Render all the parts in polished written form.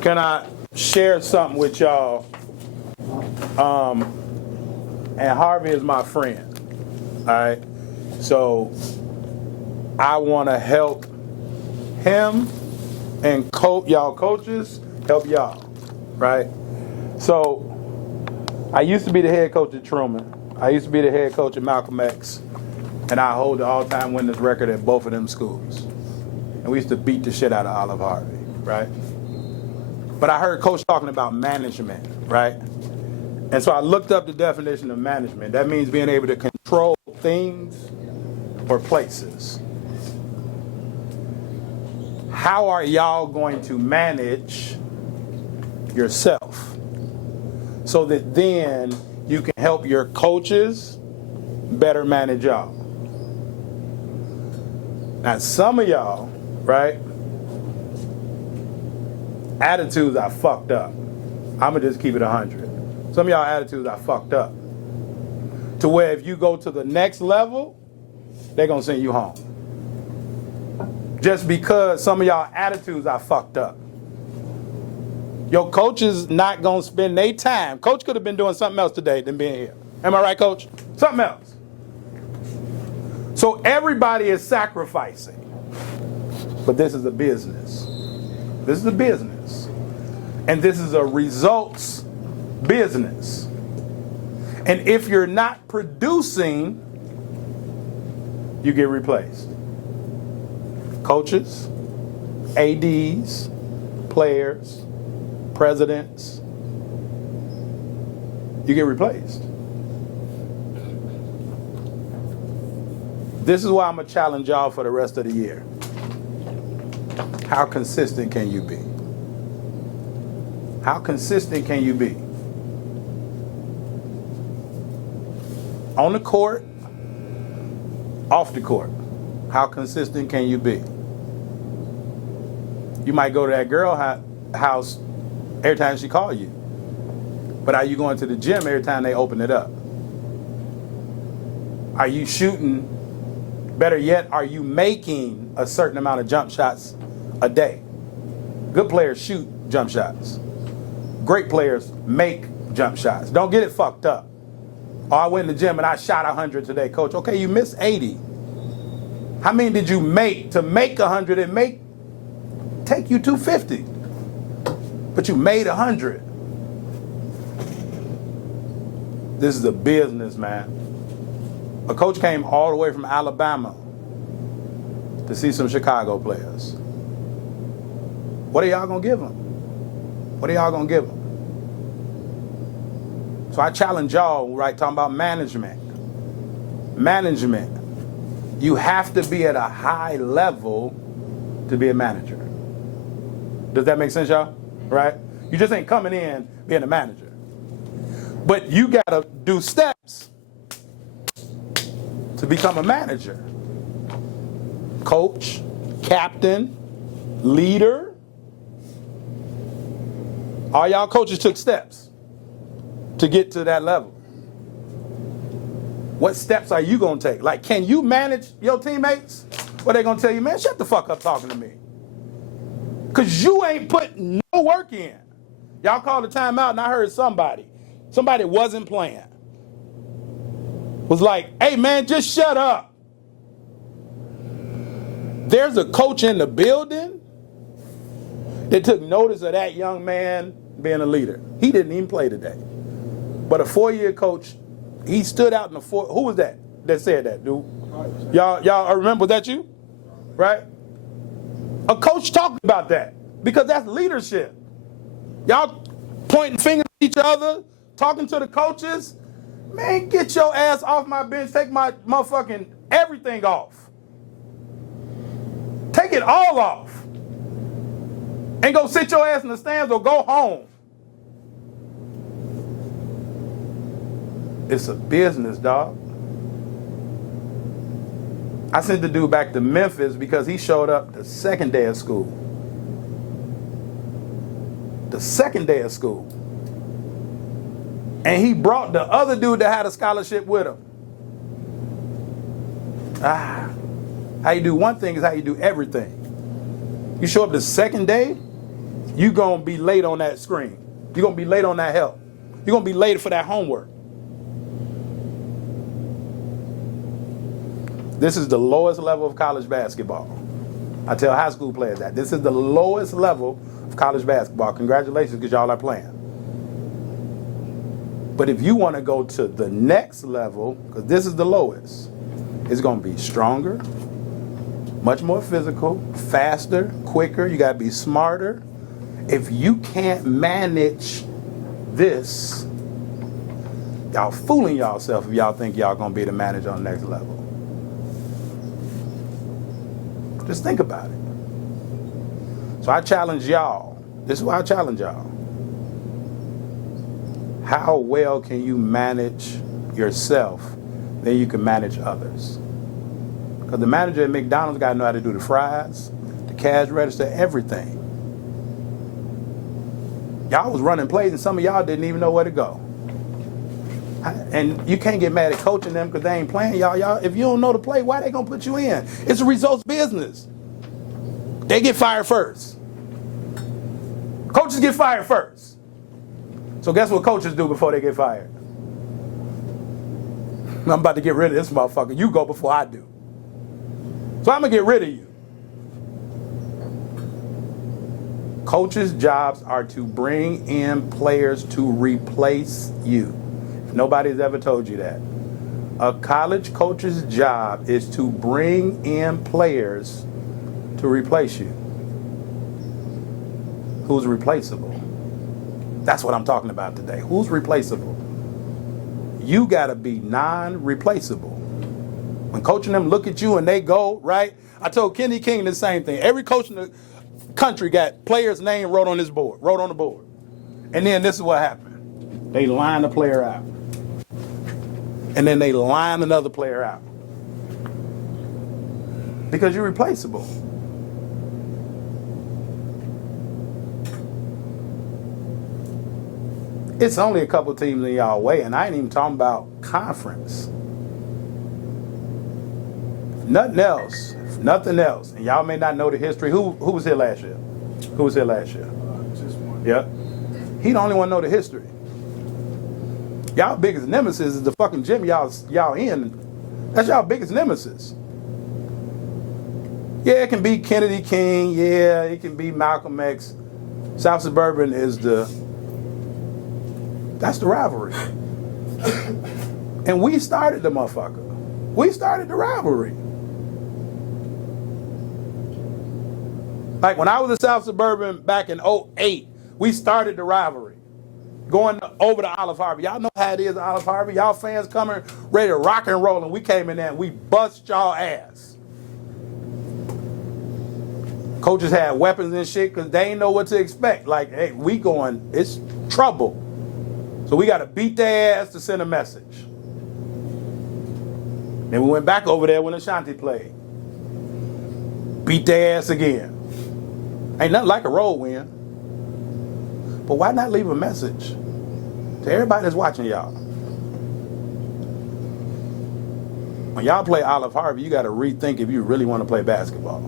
Can I share something with y'all? And Harvey is my friend. All right. So I want to help him and y'all coaches help y'all. Right. So I used to be the head coach at Truman. I used to be the head coach at Malcolm X. And I hold the all-time winners record at both of them schools. And we used to beat the shit out of Olive Harvey. Right. But I heard Coach talking about management, right? And so I looked up the definition of management. That means being able to control things or places. How are y'all going to manage yourself so that then you can help your coaches better manage y'all? Now, some of y'all, right? Attitudes are fucked up. I'm going to just keep it 100. Some of y'all attitudes are fucked up. To where if you go to the next level, they're going to send you home. Just because some of y'all attitudes are fucked up. Your coach is not going to spend their time. Coach could have been doing something else today than being here. Am I right, Coach? Something else. So everybody is sacrificing. But this is a business. This is a business. And this is a results business. And if you're not producing, you get replaced. Coaches, ADs, players, presidents, you get replaced. This is why I'm going to challenge y'all for the rest of the year. How consistent can you be? How consistent can you be? On the court, off the court. How consistent can you be? You might go to that girl house every time she calls you. But are you going to the gym every time they open it up? Are you shooting? Better yet, are you making a certain amount of jump shots a day? Good players shoot jump shots. Great players make jump shots. Don't get it fucked up. Oh, I went in the gym and I shot 100 today, coach. Okay, you missed 80. How many did you make to make 100 and take you 250? But you made 100. This is a business, man. A coach came all the way from Alabama to see some Chicago players. What are y'all gonna give them? What are y'all gonna give them? So I challenge y'all, right, talking about management. Management. You have to be at a high level to be a manager. Does that make sense, y'all? Right? You just ain't coming in being a manager. But you gotta do steps to become a manager. Coach, captain, leader. All y'all coaches took steps to get to that level. What steps are you going to take? Like, can you manage your teammates? Or they going to tell you, man, shut the fuck up talking to me. Because you ain't putting no work in. Y'all called a timeout and I heard somebody wasn't playing. Was like, hey, man, just shut up. There's a coach in the building that took notice of that young man being a leader. He didn't even play today. But a 4-year coach, he stood out in the four. Who was that said that, dude? Y'all remember, was that you? Right? A coach talked about that because that's leadership. Y'all pointing fingers at each other, talking to the coaches. Man, get your ass off my bench. Take my motherfucking everything off. Take it all off. And go sit your ass in the stands or go home. It's a business, dog. I sent the dude back to Memphis because he showed up the second day of school. The second day of school. And he brought the other dude that had a scholarship with him. How you do one thing is how you do everything. You show up the second day, you're going to be late on that screen. You're going to be late on that help. You're going to be late for that homework. This is the lowest level of college basketball. I tell high school players that. This is the lowest level of college basketball. Congratulations, because y'all are playing. But if you want to go to the next level, because this is the lowest, it's going to be stronger, much more physical, faster, quicker. You got to be smarter. If you can't manage this, y'all fooling yourself if y'all think y'all going to be the manager on the next level. Just think about it. So I challenge y'all. This is why I challenge y'all. How well can you manage yourself? Then you can manage others. Because the manager at McDonald's got to know how to do the fries, the cash register, everything. Y'all was running plays and some of y'all didn't even know where to go. And you can't get mad at coaching them because they ain't playing y'all. If you don't know the play, why they gonna put you in? It's a results business. They get fired first. Coaches get fired first. So guess what coaches do before they get fired? I'm about to get rid of this motherfucker. You go before I do. So I'm gonna get rid of you. Coaches' jobs are to bring in players to replace you. Nobody's ever told you that. A college coach's job is to bring in players to replace you. Who's replaceable? That's what I'm talking about today. Who's replaceable? You got to be non-replaceable. When coaching them look at you and they go, right? I told Kenny King the same thing. Every coach in the country got players' name wrote on the board. And then this is what happened. They line the player out. And then they line another player out. Because you're replaceable. It's only a couple teams in y'all way, and I ain't even talking about conference. Nothing else, and y'all may not know the history. Who was here last year? Just one. Yep. He the only one know the history. Y'all biggest nemesis is the fucking gym y'all in. That's y'all biggest nemesis. Yeah, it can be Kennedy King. Yeah, it can be Malcolm X. South Suburban is that's the rivalry. And we started the motherfucker. We started the rivalry. Like when I was in South Suburban back in 2008, we started the rivalry. Going over to Olive Harvey. Y'all know how it is, Olive Harvey. Y'all fans coming ready to rock and roll, and we came in there and we bust y'all ass. Coaches had weapons and shit because they ain't know what to expect. Like, hey, we going, it's trouble. So we got to beat their ass to send a message. Then we went back over there when Ashanti played. Beat their ass again. Ain't nothing like a road win. But why not leave a message to everybody that's watching y'all? When y'all play Olive Harvey, you got to rethink if you really want to play basketball.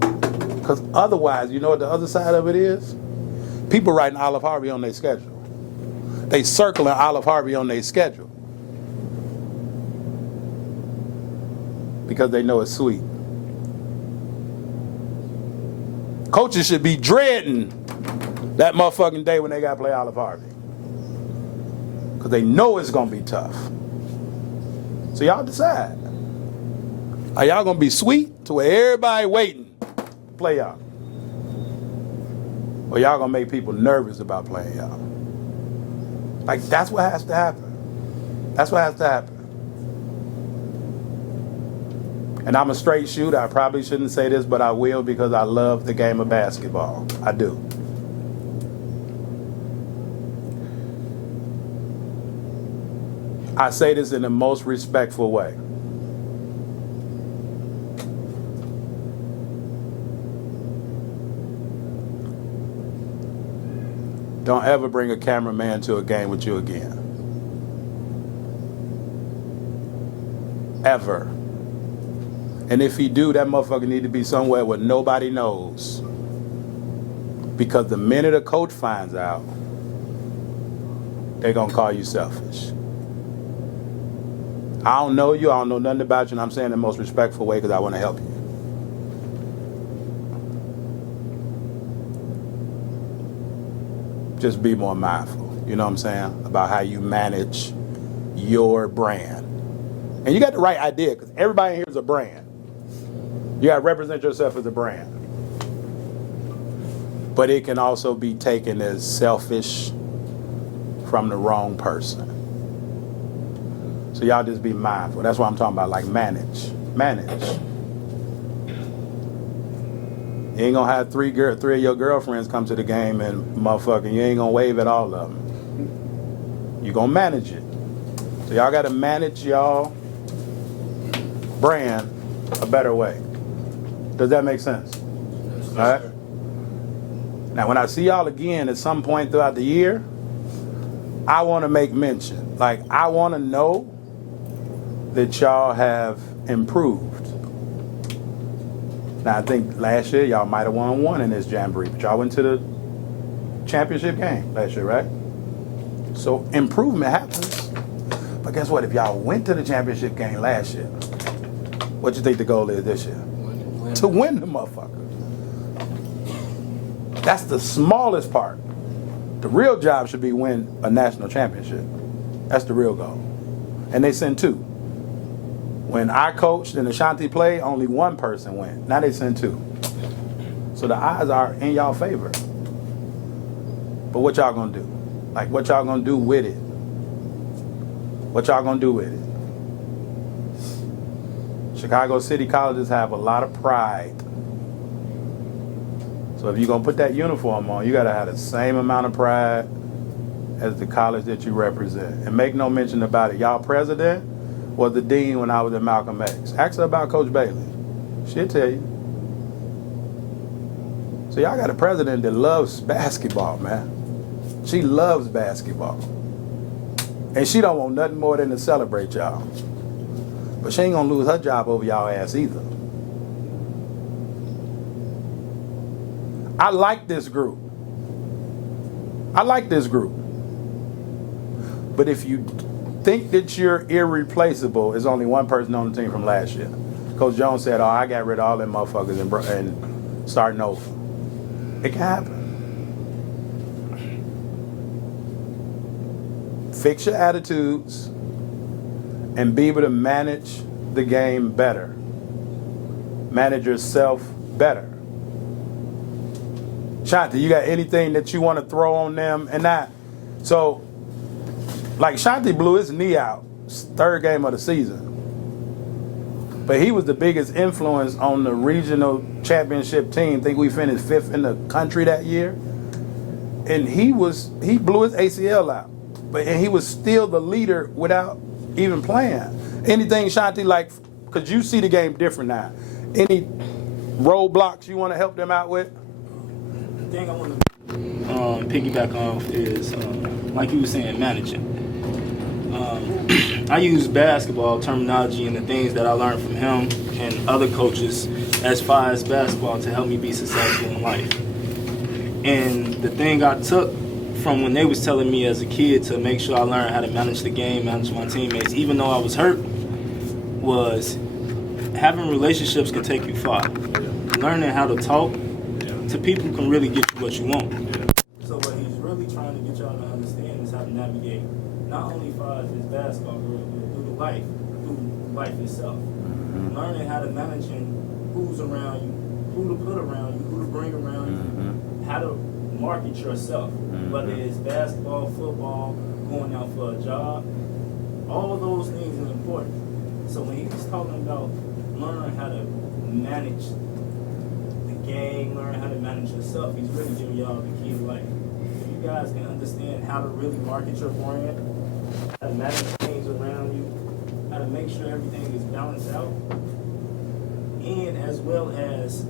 Because otherwise, you know what the other side of it is? People writing Olive Harvey on their schedule. They circling Olive Harvey on their schedule. Because they know it's sweet. Coaches should be dreading that motherfucking day when they got to play Olive Harvey. Because they know it's going to be tough. So y'all decide. Are y'all going to be sweet to where everybody waiting to play y'all? Or y'all going to make people nervous about playing y'all? Like, that's what has to happen. That's what has to happen. And I'm a straight shooter. I probably shouldn't say this, but I will because I love the game of basketball. I do. I say this in the most respectful way. Don't ever bring a cameraman to a game with you again. Ever. And if he do, that motherfucker need to be somewhere where nobody knows. Because the minute a coach finds out, they're going to call you selfish. I don't know you. I don't know nothing about you. And I'm saying in the most respectful way because I want to help you. Just be more mindful, you know what I'm saying, about how you manage your brand. And you got the right idea because everybody here is a brand. You got to represent yourself as a brand. But it can also be taken as selfish from the wrong person. So y'all just be mindful. That's what I'm talking about, like manage. You ain't gonna have three of your girlfriends come to the game and motherfucking you ain't gonna wave at all of them. You gonna manage it. So y'all gotta manage y'all brand a better way. Does that make sense? Yes, all right. Now when I see y'all again at some point throughout the year, I want to make mention. Like I want to know that y'all have improved. Now, I think last year y'all might have won one in this Jamboree, but y'all went to the championship game last year, right? So improvement happens. But guess what? If y'all went to the championship game last year, what you think the goal is this year? Win. To win the motherfucker. That's the smallest part. The real job should be win a national championship. That's the real goal. And they send two. When I coached and Ashanti played, only one person went. Now they send two. So the odds are in y'all favor. But what y'all gonna do? Like what y'all gonna do with it? What y'all gonna do with it? Chicago City colleges have a lot of pride. So if you're gonna put that uniform on, you gotta have the same amount of pride as the college that you represent. And make no mention about it. Y'all president was the dean when I was at Malcolm X. Ask her about Coach Bailey. She'll tell you. So y'all got a president that loves basketball, man. She loves basketball. And she don't want nothing more than to celebrate y'all. But she ain't gonna lose her job over y'all ass either. I like this group. But if you think that you're irreplaceable, there's only one person on the team from last year. Coach Jones said, oh, I got rid of all them motherfuckers and starting over. It can happen. Fix your attitudes and be able to manage the game better. Manage yourself better. Shanti, you got anything that you want to throw on them and that? So, like Shanti blew his knee out, third game of the season. But he was the biggest influence on the regional championship team. I think we finished 5th in the country that year. And he blew his ACL out. And he was still the leader without even playing. Anything, Shanti, like, because you see the game different now. Any roadblocks you want to help them out with? The thing I want to piggyback off is, like you were saying, managing. I use basketball terminology and the things that I learned from him and other coaches as far as basketball to help me be successful in life. And the thing I took from when they was telling me as a kid to make sure I learned how to manage the game, manage my teammates, even though I was hurt, was having relationships can take you far. Learning how to talk to people can really get you what you want. So what he's really trying to get y'all to understand is how to navigate not only far as his basketball career, but through life itself. Learning how to manage who's around you, who to put around you, who to bring around you, how to market yourself, whether it's basketball, football, going out for a job. All those things are important. So when he's talking about learn how to manage the game, learn how to manage yourself, he's really giving y'all the key to life. If you guys can understand how to really market your brand, how to manage things around you, how to make sure everything is balanced out, and as well as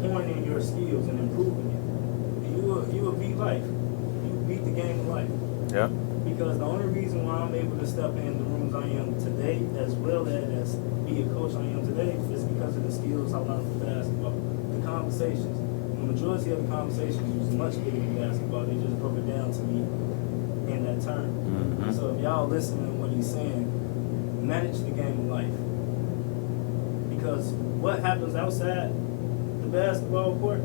honing your skills and improving it, you will beat life. You beat the game of life. Yeah. Because the only reason why I'm able to step in the rooms I am today, as well as be a coach I am today, is because of the skills I learned from basketball. The conversations, the majority of the conversations was much bigger than basketball. They just broke it down to me in that term. Mm-hmm. So if y'all listening to what he's saying, manage the game of life. Because what happens outside the basketball court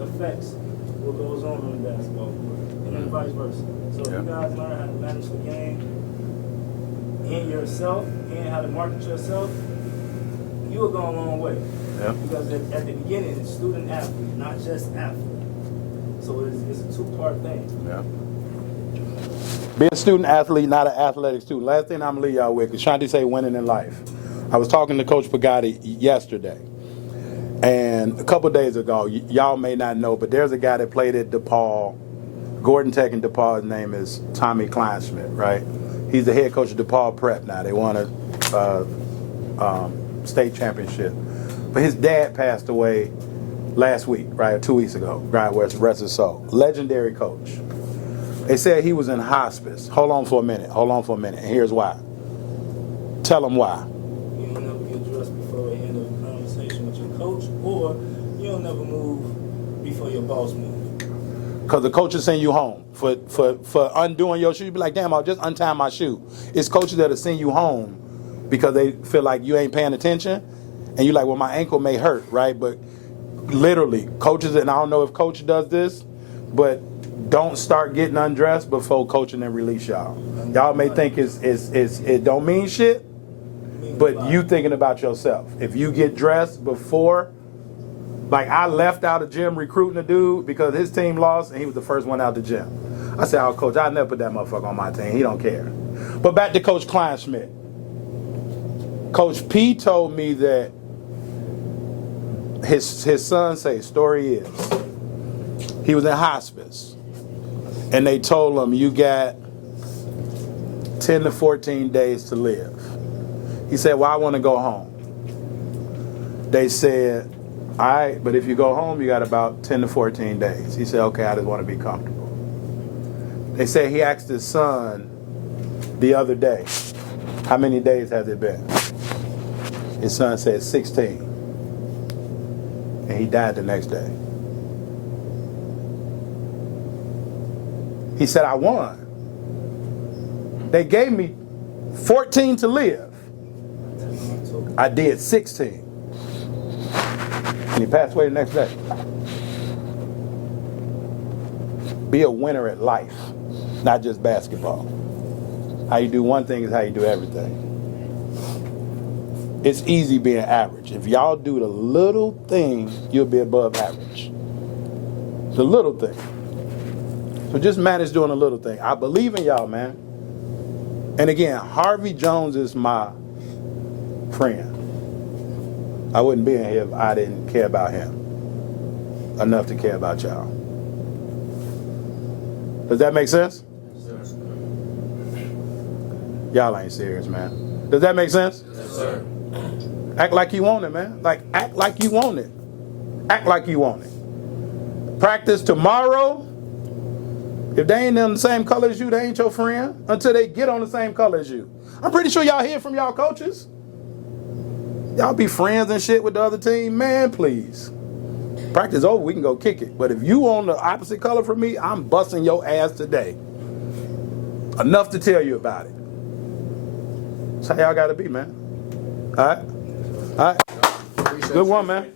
affects what goes on the basketball court, and then vice versa. So if you guys learn how to manage the game in yourself and how to market yourself, you will go a long way. Yeah. Because at the beginning, it's student athlete, not just athlete. So it's a two-part thing. Yeah. Be a student athlete, not an athletic student. Last thing I'm going to leave y'all with, because Shanti say winning in life. I was talking to Coach Pagatti yesterday. And a couple days ago, y'all may not know, but there's a guy that played at DePaul, Gordon Tech and DePaul. His name is Tommy Kleinschmidt, right? He's the head coach of DePaul Prep now. They won a state championship. But his dad passed away last week, right, 2 weeks ago, right, where it's rest his soul. Legendary coach. They said he was in hospice. Hold on for a minute. And here's why. Tell them why. You don't never get dressed before the end of a conversation with your coach, or you don't never move before your boss moves. Because the coach will send you home for undoing your shoe. You be like, damn, I'll just untie my shoe. It's coaches that'll send you home because they feel like you ain't paying attention. And you're like, well, my ankle may hurt, right? But literally, coaches, and I don't know if coach does this, but don't start getting undressed before coaching and release y'all. Y'all may think it don't mean shit, but you thinking about yourself. If you get dressed before, like I left out of gym recruiting a dude because his team lost and he was the first one out the gym. I said, oh, coach, I'll never put that motherfucker on my team. He don't care. But back to Coach Kleinschmidt. Coach P told me that his son story is, he was in hospice. And they told him, you got 10 to 14 days to live. He said, well, I want to go home. They said, all right, but if you go home, you got about 10 to 14 days. He said, okay, I just want to be comfortable. They said he asked his son the other day, how many days has it been? His son said 16. And he died the next day. He said, I won. They gave me 14 to live. I did 16. And he passed away the next day. Be a winner at life, not just basketball. How you do one thing is how you do everything. It's easy being average. If y'all do the little thing, you'll be above average. The little thing. So just manage doing a little thing. I believe in y'all, man. And again, Harvey Jones is my friend. I wouldn't be in here if I didn't care about him enough to care about y'all. Does that make sense? Yes, sir. Y'all ain't serious, man. Does that make sense? Yes, sir. Act like you want it, man. Like, act like you want it. Act like you want it. Practice tomorrow. If they ain't on the same color as you, they ain't your friend until they get on the same color as you. I'm pretty sure y'all hear from y'all coaches. Y'all be friends and shit with the other team. Man, please. Practice over, we can go kick it. But if you on the opposite color from me, I'm busting your ass today. Enough to tell you about it. That's how y'all got to be, man. All right? All right. Good one, man.